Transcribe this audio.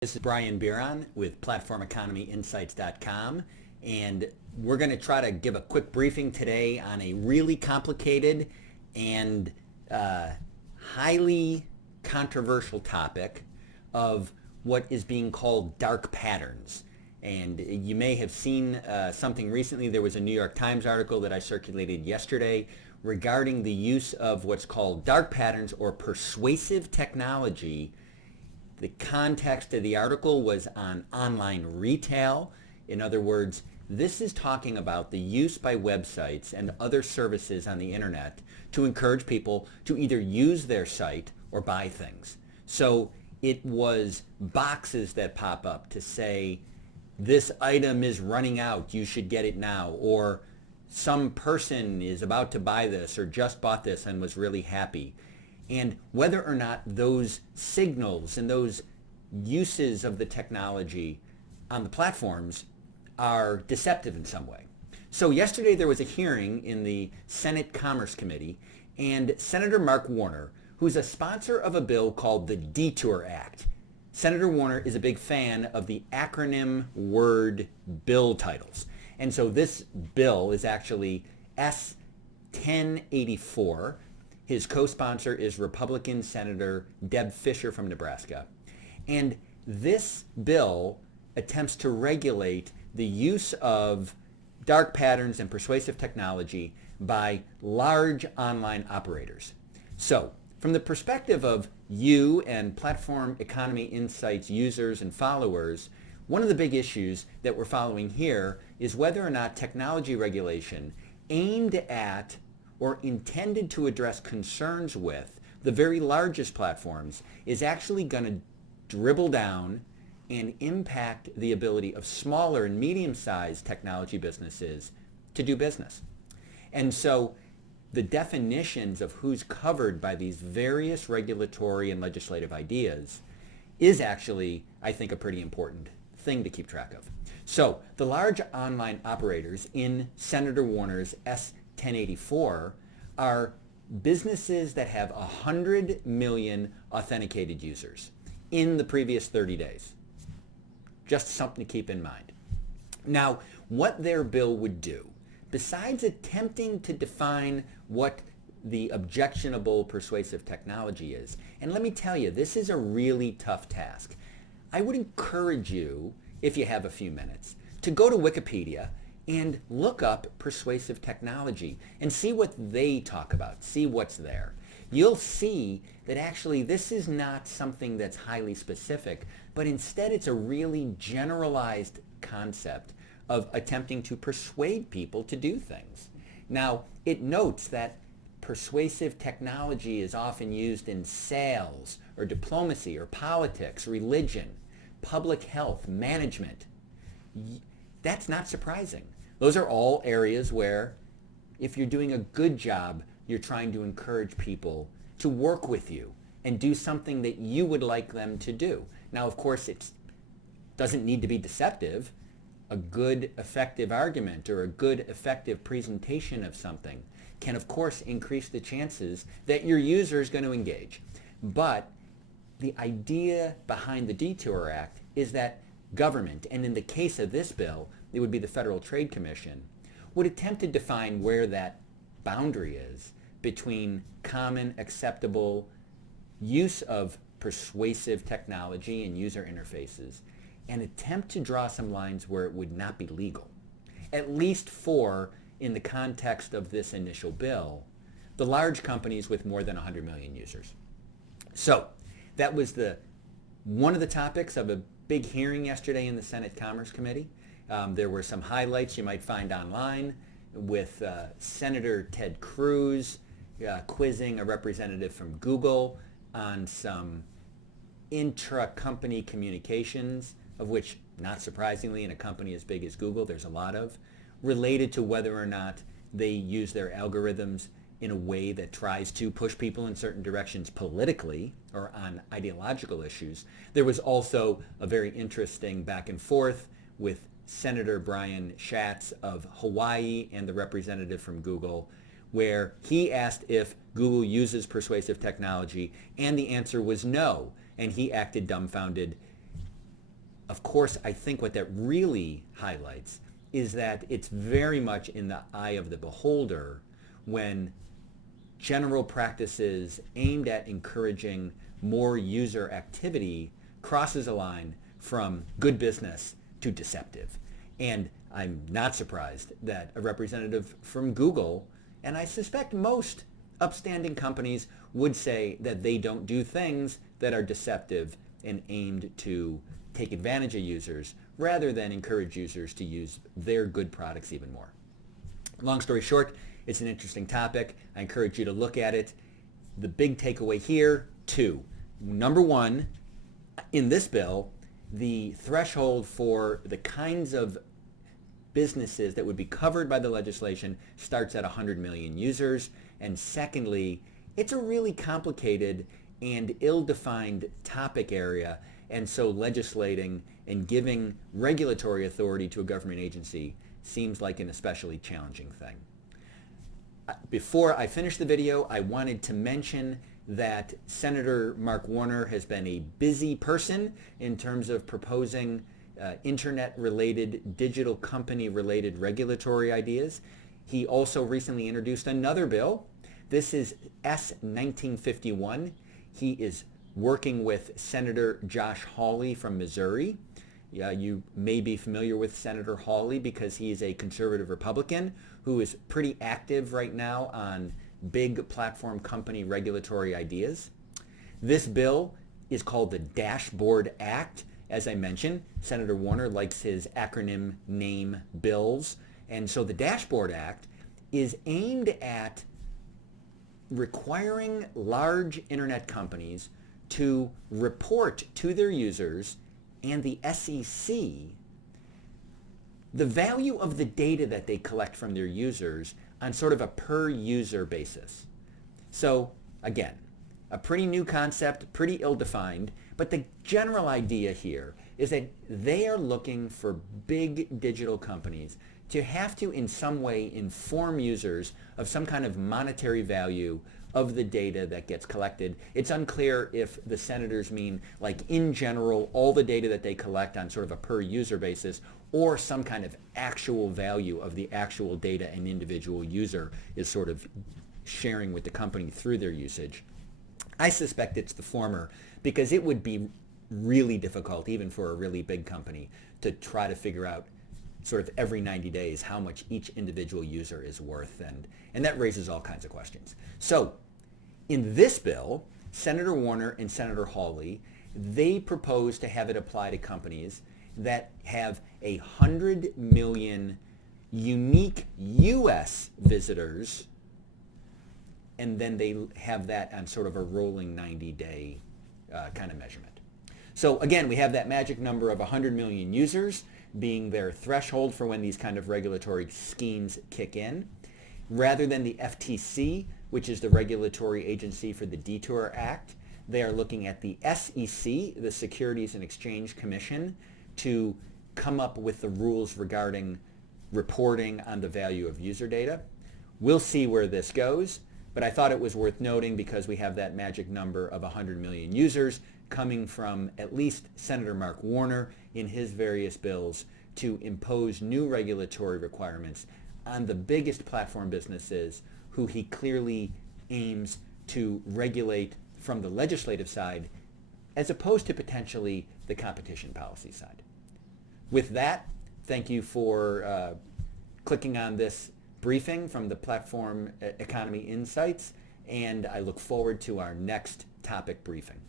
This is Brian Bieron with PlatformEconomyInsights.com, and we're going to try to give a quick briefing today on a really complicated and highly controversial topic of what is being called dark patterns. And you may have seen something recently. There was a New York Times article that I circulated yesterday regarding the use of what's called dark patterns or persuasive technology. The context of the article was on online retail. In other words, this is talking about the use by websites and other services on the internet to encourage people to either use their site or buy things. So it was boxes that pop up to say, this item is running out, you should get it now, or some person is about to buy this or just bought this and was really happy. And whether or not those signals and those uses of the technology on the platforms are deceptive in some way. So yesterday there was a hearing in the Senate Commerce Committee, and Senator Mark Warner, who's a sponsor of a bill called the Detour Act. Senator Warner is a big fan of the acronym word bill titles. And so this bill is actually S1084. His co-sponsor is Republican Senator Deb Fischer from Nebraska. And this bill attempts to regulate the use of dark patterns and persuasive technology by large online operators. So, from the perspective of you and Platform Economy Insights users and followers, one of the big issues that we're following here is whether or not technology regulation aimed at or intended to address concerns with the very largest platforms is actually going to dribble down and impact the ability of smaller and medium-sized technology businesses to do business. And so the definitions of who's covered by these various regulatory and legislative ideas is actually, I think, a pretty important thing to keep track of. So the large online operators in Senator Warner's S1084 are businesses that have 100 million authenticated users in the previous 30 days. Just something to keep in mind. Now, what their bill would do, besides attempting to define what the objectionable persuasive technology is, and let me tell you, this is a really tough task. I would encourage you, if you have a few minutes, to go to Wikipedia and look up persuasive technology and see what they talk about, see what's there. You'll see that actually this is not something that's highly specific, but instead it's a really generalized concept of attempting to persuade people to do things. Now, it notes that persuasive technology is often used in sales or diplomacy or politics, religion, public health, management. That's not surprising. Those are all areas where, if you're doing a good job, you're trying to encourage people to work with you and do something that you would like them to do. Now, of course, it doesn't need to be deceptive. A good, effective argument or a good, effective presentation of something can, of course, increase the chances that your user is going to engage. But the idea behind the Detour Act is that government, and in the case of this bill, it would be the Federal Trade Commission, would attempt to define where that boundary is between common, acceptable use of persuasive technology and user interfaces and attempt to draw some lines where it would not be legal. At least for, in the context of this initial bill, the large companies with more than 100 million users. So that was one of the topics of a big hearing yesterday in the Senate Commerce Committee. There were some highlights you might find online with Senator Ted Cruz quizzing a representative from Google on some intra-company communications, of which, not surprisingly, in a company as big as Google, there's a lot of, related to whether or not they use their algorithms in a way that tries to push people in certain directions politically or on ideological issues. There was also a very interesting back and forth with Senator Brian Schatz of Hawaii and the representative from Google, where he asked if Google uses persuasive technology, and the answer was no, and he acted dumbfounded. of course, I think what that really highlights is that it's very much in the eye of the beholder when general practices aimed at encouraging more user activity crosses a line from good business to deceptive. And I'm not surprised that a representative from Google, and I suspect most upstanding companies, would say that they don't do things that are deceptive and aimed to take advantage of users rather than encourage users to use their good products even more. Long story short, it's an interesting topic. I encourage you to look at it. The big takeaway here, two. Number one, in this bill, the threshold for the kinds of businesses that would be covered by the legislation starts at 100 million users. And secondly, it's a really complicated and ill-defined topic area, and so legislating and giving regulatory authority to a government agency seems like an especially challenging thing. Before I finish the video, I wanted to mention that Senator Mark Warner has been a busy person in terms of proposing internet-related, digital company-related regulatory ideas. He also recently introduced another bill. This is S-1951. He is working with Senator Josh Hawley from Missouri. You may be familiar with Senator Hawley because he's a conservative Republican who is pretty active right now on big platform company regulatory ideas. This bill is called the Dashboard Act. As I mentioned, Senator Warner likes his acronym name bills. And so the Dashboard Act is aimed at requiring large internet companies to report to their users and the SEC the value of the data that they collect from their users on sort of a per user basis. So again, a pretty new concept, pretty ill-defined, but the general idea here is that they are looking for big digital companies to have to in some way inform users of some kind of monetary value of the data that gets collected. It's unclear if the senators mean, like in general, all the data that they collect on sort of a per user basis, or some kind of actual value of the actual data an individual user is sort of sharing with the company through their usage. I suspect it's the former because it would be really difficult, even for a really big company, to try to figure out sort of every 90 days how much each individual user is worth, and that raises all kinds of questions. So in this bill, Senator Warner and Senator Hawley, they propose to have it apply to companies that have 100 million unique U.S. visitors, and then they have that on sort of a rolling 90-day kind of measurement. So again, we have that magic number of 100 million users being their threshold for when these kind of regulatory schemes kick in. Rather than the FTC, which is the regulatory agency for the Detour Act, they are looking at the SEC, the Securities and Exchange Commission, to come up with the rules regarding reporting on the value of user data. We'll see where this goes, but I thought it was worth noting because we have that magic number of 100 million users coming from at least Senator Mark Warner in his various bills to impose new regulatory requirements on the biggest platform businesses who he clearly aims to regulate from the legislative side as opposed to potentially the competition policy side. With that, thank you for clicking on this briefing from the Platform Economy Insights, and I look forward to our next topic briefing.